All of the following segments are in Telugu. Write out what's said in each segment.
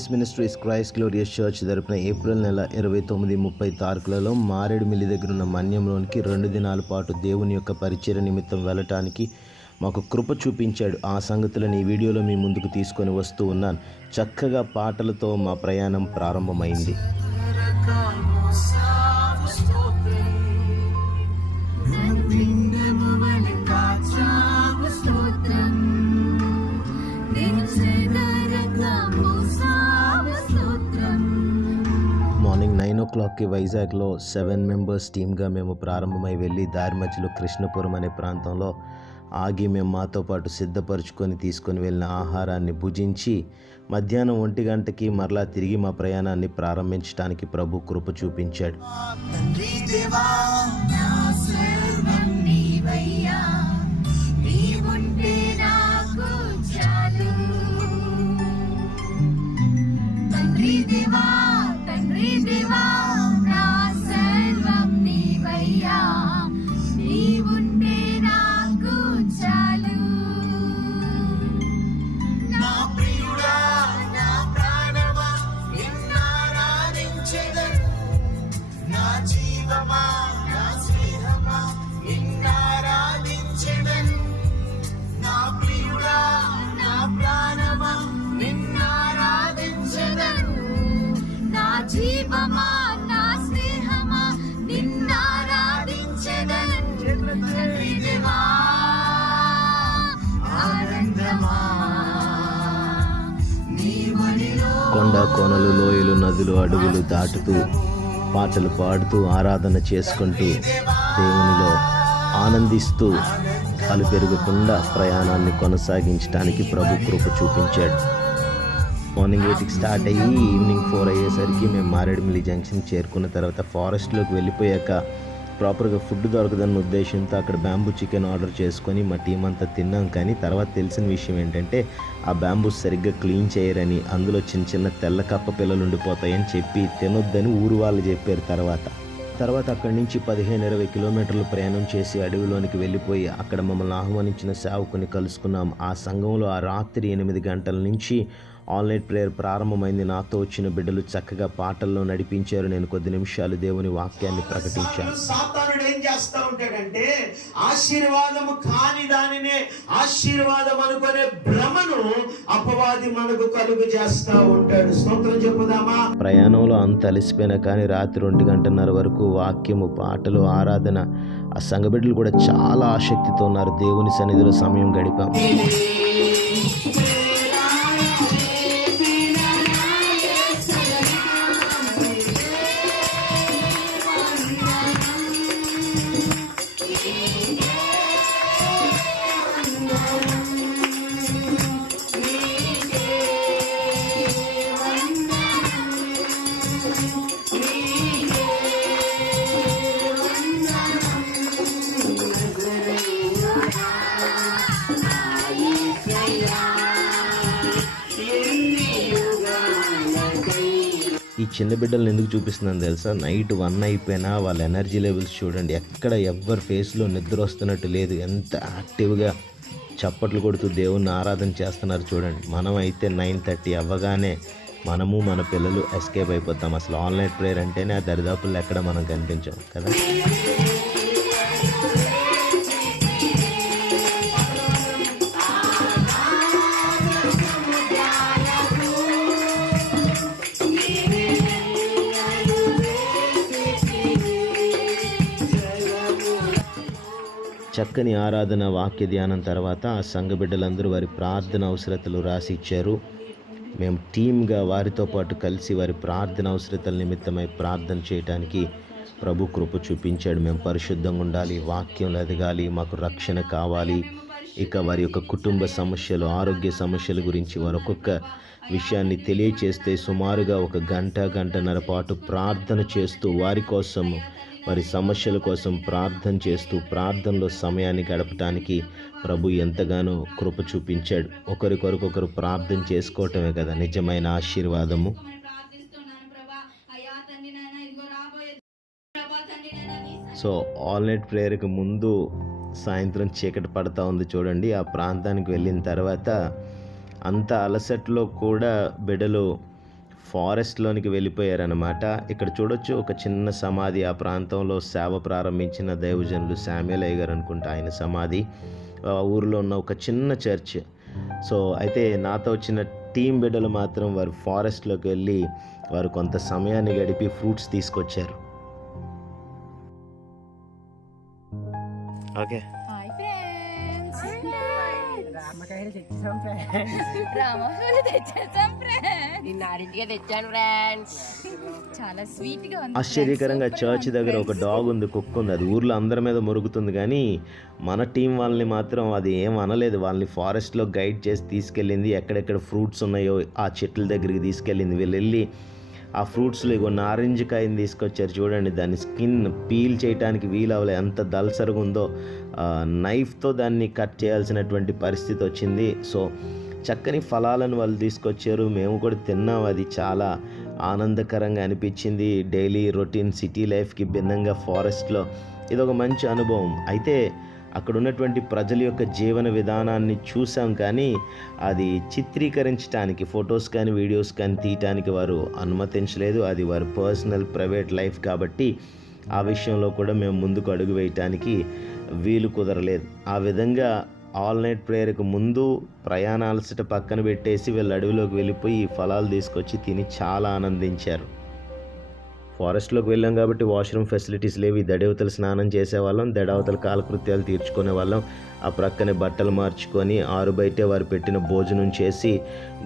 Grace ministries Christ glorious church తరపున ఏప్రిల్ నెల 29, 30 తారీఖులలో మారేడుమిల్లి దగ్గర ఉన్న మన్యంలోనికి 2 దినాల పాటు దేవుని యొక్క పరిచర్య నిమిత్తం వెళ్ళటానికి మాకు కృప చూపించాడు. ఆ సంగతులను ఈ వీడియోలో మీ ముందుకు తీసుకొని వస్తూ ఉన్నాను. చక్కగా పాటలతో మా ప్రయాణం ప్రారంభమైంది. మార్నింగ్ 9 o'clockకి వైజాగ్లో 7 members టీమ్గా మేము ప్రారంభమై వెళ్ళి దారి మధ్యలో కృష్ణపురం అనే ప్రాంతంలో ఆగి మేము మాతో పాటు సిద్ధపరచుకొని తీసుకొని వెళ్ళిన ఆహారాన్ని భుజించి మధ్యాహ్నం 1 గంటకి మరలా తిరిగి మా ప్రయాణాన్ని ప్రారంభించడానికి ప్రభు కృప చూపించాడు. కొండ కోనలు, లోయలు, నదులు, అడవులు దాటుతూ పాటలు పాడుతూ ఆరాధన చేసుకుంటూ దేవునిలో ఆనందిస్తూ అలుపెరగకుండా ప్రయాణాన్ని కొనసాగించడానికి ప్రభు కృప చూపించాడు. మార్నింగ్ 8కి స్టార్ట్ అయ్యి ఈవినింగ్ 4 అయ్యేసరికి మేము మారేడుమిల్లి జంక్షన్ చేరుకున్న తర్వాత ఫారెస్ట్లోకి వెళ్ళిపోయాక ప్రాపర్గా ఫుడ్ దొరకదన్న ఉద్దేశంతో అక్కడ బ్యాంబూ చికెన్ ఆర్డర్ చేసుకొని మా టీం అంతా తిన్నాం. కానీ తర్వాత తెలిసిన విషయం ఏంటంటే ఆ బ్యాంబూ సరిగ్గా క్లీన్ చేయరని, అందులో చిన్న చిన్న తెల్ల కప్ప పిల్లలు ఉండిపోతాయని చెప్పి తినొద్దని ఊరు వాళ్ళు చెప్పారు. తర్వాత అక్కడి నుంచి 15-20 కిలోమీటర్లు ప్రయాణం చేసి అడవిలోనికి వెళ్ళిపోయి అక్కడ మమ్మల్ని ఆహ్వానించిన సేవకుని కలుసుకున్నాం. ఆ సంఘంలో ఆ రాత్రి 8 గంటల నుంచి ఆన్లైన్ ప్రేయర్ ప్రారంభమైంది. నాతో వచ్చిన బిడ్డలు చక్కగా పాటల్లో నడిపించారు. నేను కొద్ది నిమిషాలు దేవుని వాక్యాన్ని ప్రకటించాను. సాతానుడు ఏం చేస్తా ఉంటాడంటే ఆశీర్వాదము కాని దానినే ఆశీర్వాదం అనుకునే భ్రమను అపవాది మనకు కలుగు చేస్తా ఉంటాడు. స్తోత్రం చెప్పుదామా. ప్రయాణంలో అంత అలసిపోయినా కానీ రాత్రి 1 వరకు వాక్యము, పాటలు, ఆరాధన. ఆ సంఘ బిడ్డలు కూడా చాలా ఆసక్తితో ఉన్నారు. దేవుని సన్నిధిలో సమయం గడిపాం. ఈ చిన్న బిడ్డలను ఎందుకు చూపిస్తున్నాను తెలుసా? నైట్ 1 అయిపోయినా వాళ్ళ ఎనర్జీ లెవెల్స్ చూడండి. ఎక్కడ ఎవ్వరి ఫేస్లో నిద్ర వస్తున్నట్టు లేదు. ఎంత యాక్టివ్గా చప్పట్లు కొడుతూ దేవుణ్ణి ఆరాధన చేస్తున్నారు చూడండి. మనం అయితే 9:30 అవ్వగానే మనము మన పిల్లలు ఎస్కేప్ అయిపోతాం. అసలు ఆన్లైన్ ప్రేయర్ అంటేనే ఆ దరిదాపుల్లో ఎక్కడ మనం కనిపించాం కదా. చక్కని ఆరాధన, వాక్య ధ్యానం తర్వాత ఆ సంఘ బిడ్డలందరూ వారి ప్రార్థన అవసరతలు రాసి ఇచ్చారు. మేము టీమ్గా వారితో పాటు కలిసి వారి ప్రార్థన అవసరతల నిమిత్తమై ప్రార్థన చేయడానికి ప్రభు కృప చూపించాడు. మేము పరిశుద్ధంగా ఉండాలి, వాక్యంలో ఎదగాలి, మాకు రక్షణ కావాలి. ఇక వారి యొక్క కుటుంబ సమస్యలు, ఆరోగ్య సమస్యల గురించి వారు ఒక్కొక్క విషయాన్ని తెలియచేస్తే సుమారుగా 1 గంట, గంటన్నర పాటు ప్రార్థన చేస్తూ వారి కోసం, వారి సమస్యల కోసం ప్రార్థన చేస్తూ ప్రార్థనలో సమయాన్ని గడపటానికి ప్రభు ఎంతగానో కృప చూపించాడు. ఒకరికొరకొకరు ప్రార్థన చేసుకోవటమే కదా నిజమైన ఆశీర్వాదము. సో ఆల్ నైట్ ప్రేయర్కి ముందు సాయంత్రం చీకటి పడతా ఉంది చూడండి. ఆ ప్రాంతానికి వెళ్ళిన తర్వాత అంత అలసట్లో కూడా బిడ్డలు ఫారెస్ట్లోనికి వెళ్ళిపోయారనమాట. ఇక్కడ చూడొచ్చు ఒక చిన్న సమాధి, ఆ ప్రాంతంలో సేవ ప్రారంభించిన దైవజనులు శామ్యూల్ అయ్య గారు అనుకుంటా ఆయన సమాధి. ఊరిలో ఉన్న ఒక చిన్న చర్చ్. సో అయితే నాతో వచ్చిన టీం బిడ్డలు మాత్రం వారు ఫారెస్ట్లోకి వెళ్ళి వారు కొంత సమయాన్ని గడిపి ఫ్రూట్స్ తీసుకొచ్చారు. Okay, hi friends. రామకాయలు తెచ్చాం రామకాయలు తెచ్చేసాం ఫ్రెండ్స్. నిన్న ఆరింటికే తెచ్చాను ఫ్రెండ్స్. చాలా స్వీట్ గా ఉంది. ఆశ్చర్యకరంగా చర్చ్ దగ్గర ఒక డాగ్ ఉంది, కుక్క ఉంది. అది ఊర్లో అందరి మీద మురుగుతుంది, కానీ మన టీం వాళ్ళని మాత్రం అది ఏం అనలేదు. వాళ్ళని ఫారెస్ట్లో గైడ్ చేసి తీసుకెళ్ళింది. ఎక్కడెక్కడ ఫ్రూట్స్ ఉన్నాయో ఆ చెట్ల దగ్గరికి తీసుకెళ్ళింది. వీళ్ళు వెళ్ళి ఆ ఫ్రూట్స్లో ఇగో నారింజ కాయని తీసుకొచ్చారు. చూడండి, దాని స్కిన్ పీల్ చేయడానికి వీలు అవ్వలేదు, ఎంత దల్సరుగా ఉందో. నైఫ్తో దాన్ని కట్ చేయాల్సినటువంటి పరిస్థితి వచ్చింది. సో చక్కని ఫలాలను వాళ్ళు తీసుకొచ్చారు. మేము కూడా తిన్నాం. అది చాలా ఆనందకరంగా అనిపించింది. డైలీ రొటీన్ సిటీ లైఫ్కి భిన్నంగా ఫారెస్ట్లో ఇదొక మంచి అనుభవం. అయితే అక్కడ ఉన్నటువంటి ప్రజల యొక్క జీవన విధానాన్ని చూసాం, కానీ అది చిత్రీకరించడానికి ఫొటోస్ కానీ వీడియోస్ కానీ తీయటానికి వారు అనుమతించలేదు. అది వారి పర్సనల్ ప్రైవేట్ లైఫ్ కాబట్టి ఆ విషయంలో కూడా మేము ముందుకు అడుగు వేయటానికి వీలు కుదరలేదు. ఆ విధంగా ఆల్ నైట్ ప్రేయర్కి ముందు ప్రయాణాలసట పక్కన పెట్టేసి వీళ్ళు అడవిలోకి వెళ్ళిపోయి ఈ ఫలాలు తీసుకొచ్చి తిని చాలా ఆనందించారు. ఫారెస్ట్లోకి వెళ్ళాం కాబట్టి వాష్రూమ్ ఫెసిలిటీస్ లేవు. ఈ దడవతలు స్నానం చేసేవాళ్ళం, దడవతల కాలకృత్యాలు తీర్చుకునే వాళ్ళం. ఆ ప్రక్కనే బట్టలు మార్చుకొని ఆరు బయటే వారు పెట్టిన భోజనం చేసి,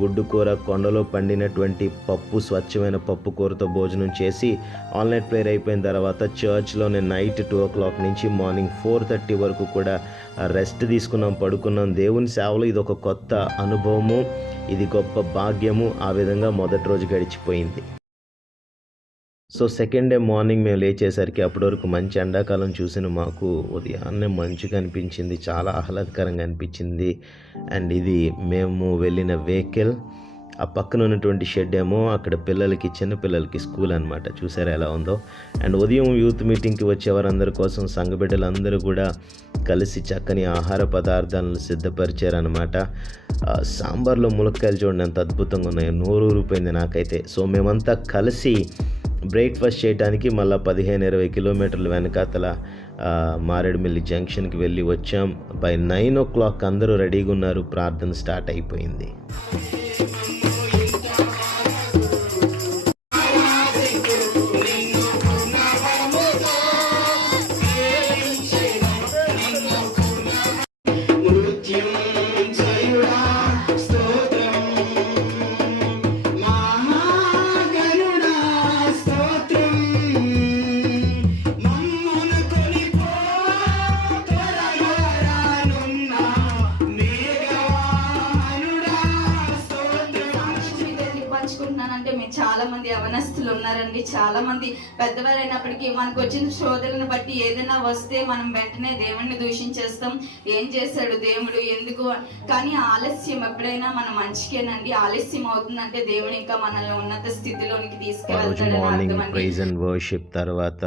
గుడ్డు కూర, కొండలో పండినటువంటి పప్పు, స్వచ్ఛమైన పప్పు కూరతో భోజనం చేసి ఆల్ ప్రేయర్ అయిపోయిన తర్వాత చర్చ్లోనే నైట్ 2 o'clock నుంచి మార్నింగ్ 4:30 వరకు కూడా రెస్ట్ తీసుకున్నాం, పడుకున్నాం. దేవుని సేవలో ఇది ఒక కొత్త అనుభవము, ఇది గొప్ప భాగ్యము. ఆ విధంగా మొదటి రోజు గడిచిపోయింది. సో సెకండ్ డే మార్నింగ్ మేము లేచేసరికి అప్పటి వరకు మంచి ఎండాకాలం చూసిన మాకు ఉదయాన్నే మంచు కనిపించింది. చాలా ఆహ్లాదకరంగా అనిపించింది. అండ్ ఇది మేము వెళ్ళిన వెహికల్. ఆ పక్కన ఉన్నటువంటి షెడ్ ఏమో అక్కడ పిల్లలకి, చిన్నపిల్లలకి స్కూల్ అనమాట. చూసారా ఎలా ఉందో. అండ్ ఉదయం యూత్ మీటింగ్కి వచ్చేవారందరి కోసం సంఘ బిడ్డలందరూ కూడా కలిసి చక్కని ఆహార పదార్థాలను సిద్ధపరిచారనమాట. సాంబార్లో ములక్కాయలు చూడండి ఎంత అద్భుతంగా ఉన్నాయో, నోరు ఊరిపోయింది నాకైతే. సో మేమంతా కలిసి బ్రేక్ఫాస్ట్ చేయడానికి మళ్ళీ 15-20 కిలోమీటర్ల వెనకాతల మారేడుమిల్లి జంక్షన్కి వెళ్ళి వచ్చాం. బై 9 o'clock అందరూ రెడీగా ఉన్నారు. ప్రార్థన స్టార్ట్ అయిపోయింది. అంటే మేము చాలా మంది యవనస్తులు ఉన్నారండి. చాలా మంది పెద్దవారైనప్పటికీ మనకు వచ్చిన శోధనను బట్టి ఏదైనా వస్తే మనం వెంటనే దేవుణ్ణి దూషించేస్తాం. ఏం చేశాడు దేవుడు, ఎందుకు? కానీ ఆలస్యం ఎప్పుడైనా మన మంచికేనండి. ఆలస్యం అవుతుందంటే దేవుడు ఇంకా మనల్ని ఉన్నత స్థితిలోనికి తీసుకెళ్తాడు. తర్వాత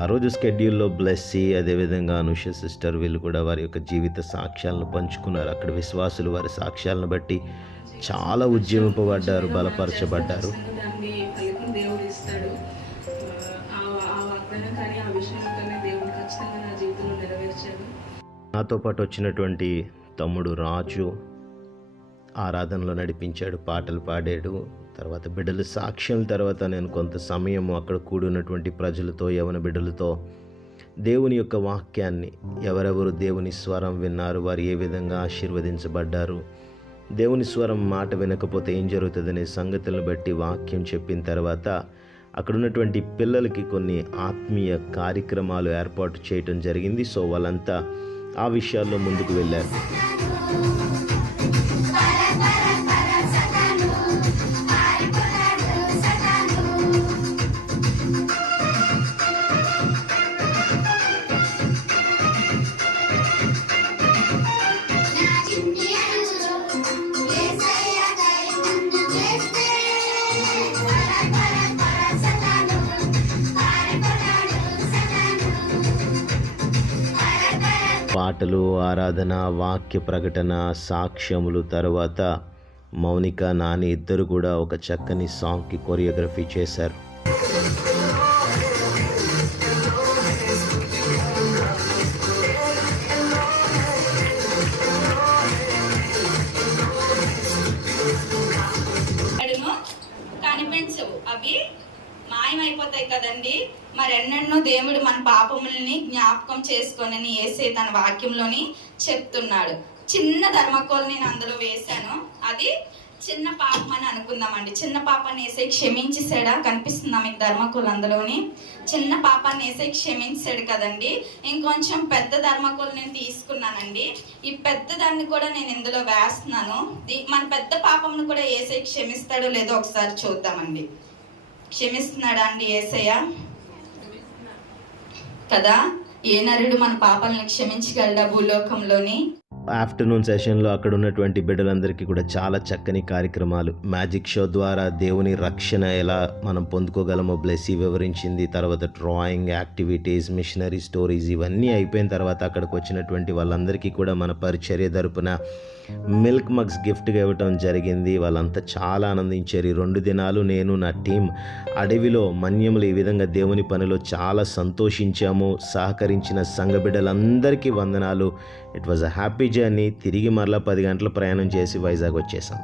ఆ రోజు స్కెడ్యూల్లో బ్లెస్సీ, అదేవిధంగా అనుష సిస్టర్ వీళ్ళు కూడా వారి యొక్క జీవిత సాక్ష్యాలను పంచుకున్నారు. అక్కడ విశ్వాసులు వారి సాక్ష్యాలను బట్టి చాలా ఉద్యమింపబడ్డారు, బలపరచబడ్డారు. దేవుడు ఇస్తాడు. ఆ వాగ్దానం కానీ ఆ విషయంలో కానీ దేవుడు ఖచ్చితంగా నా జీవితంలో నెరవేర్చాడు. నాతో పాటు వచ్చినటువంటి తమ్ముడు రాజు ఆరాధనలో నడిపించాడు, పాటలు పాడాడు. తర్వాత బిడ్డల సాక్ష్యం తర్వాత నేను కొంత సమయం అక్కడ కూడినటువంటి ప్రజలతో, యవన బిడ్డలతో దేవుని యొక్క వాక్యాన్ని, ఎవరెవరు దేవుని స్వరం విన్నారు, వారు ఏ విధంగా ఆశీర్వదించబడ్డారు, దేవుని స్వరం మాట వినకపోతే ఏం జరుగుతుందనే సంగతులను బట్టి వాక్యం చెప్పిన తర్వాత అక్కడ ఉన్నటువంటి పిల్లలకి కొన్ని ఆత్మీయ కార్యక్రమాలు ఏర్పాటు చేయటం జరిగింది. సో వాళ్ళంతా ఆ విషయాల్లో ముందుకు వెళ్ళారు. పాటలు, ఆరాధన, వాక్య ప్రకటన, సాక్ష్యములు, తర్వాత మౌనిక, నాని ఇద్దరు కూడా ఒక చక్కని సాంగ్కి కొరియోగ్రఫీ చేశారు. కనిపించవు, అవి మాయమైపోతాయి కదండి. మరెన్నెన్నో దేవుడు మన పాపములని జ్ఞాపకం చేసుకొనని యేసే తన వాక్యంలోని చెప్తున్నాడు. చిన్న ధర్మకోల్ నేను అందులో వేశాను, అది చిన్న పాపం అని అనుకుందామండి. చిన్న పాపాన్ని వేసే క్షమించేసాడా? కనిపిస్తుందా మీకు ధర్మకోల్? అందులోని చిన్న పాపాన్ని వేసే క్షమించాడు కదండి. ఇంకొంచెం పెద్ద ధర్మకోల్ నేను తీసుకున్నానండి. ఈ పెద్ద దాన్ని కూడా నేను ఇందులో వేస్తున్నాను. మన పెద్ద పాపంను కూడా యేసే క్షమిస్తాడో లేదో ఒకసారి చూద్దామండి. క్షమిస్తున్నాడా అండి యేసయ్య? కదా, ఏ నరుడు మన పాపాలను క్షమించగలడా భూలోకంలోని? ఆఫ్టర్నూన్ సెషన్లో అక్కడ ఉన్నటువంటి బిడ్డలందరికీ కూడా చాలా చక్కని కార్యక్రమాలు, మ్యాజిక్ షో ద్వారా దేవుని రక్షణ ఎలా మనం పొందుకోగలమో బ్లెస్సీ వివరించింది. తర్వాత డ్రాయింగ్ యాక్టివిటీస్, మిషనరీ స్టోరీస్ ఇవన్నీ అయిపోయిన తర్వాత అక్కడికి వచ్చినటువంటి వాళ్ళందరికీ కూడా మన పరిచర్య తరపున మిల్క్ మగ్స్ గిఫ్ట్గా ఇవ్వటం జరిగింది. వాళ్ళంతా చాలా ఆనందించారు. ఈ 2 దినాలు నేను నా టీం అడవిలో మన్యములు ఈ విధంగా దేవుని పనిలో చాలా సంతోషించాము. సహకరించిన సంఘ బిడ్డలందరికీ వందనాలు. It was a happy journey. తిరిగి మరలా 10 గంటల ప్రయాణం చేసి వైజాగ్ వచ్చేసాం.